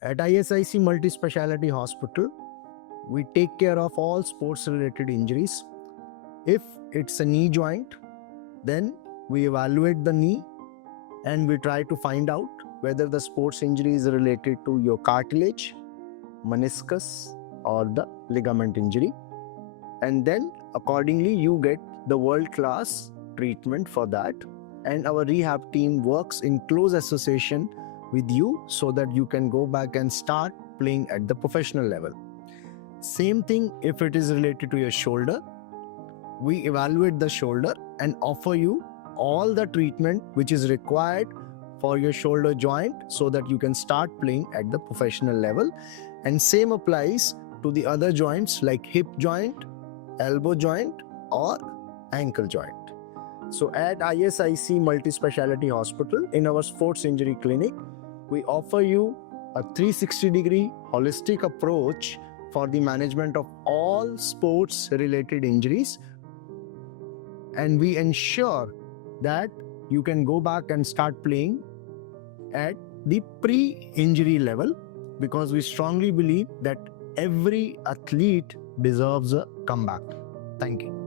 At ISIC Multispeciality Hospital, we take care of all sports-related injuries. If it's a knee joint, then we evaluate the knee and we try to find out whether the sports injury is related to your cartilage, meniscus, or the ligament injury. And then accordingly, you get the world-class treatment for that. And our rehab team works in close association with you so that you can go back and start playing at the professional level. Same thing if it is related to your shoulder. We evaluate the shoulder and offer you all the treatment which is required for your shoulder joint so that you can start playing at the professional level. And same applies to the other joints like hip joint, elbow joint, or ankle joint. So at ISIC Multispeciality Hospital, in our sports injury clinic, we offer you a 360-degree holistic approach for the management of all sports-related injuries. And we ensure that you can go back and start playing at the pre-injury level, because we strongly believe that every athlete deserves a comeback. Thank you.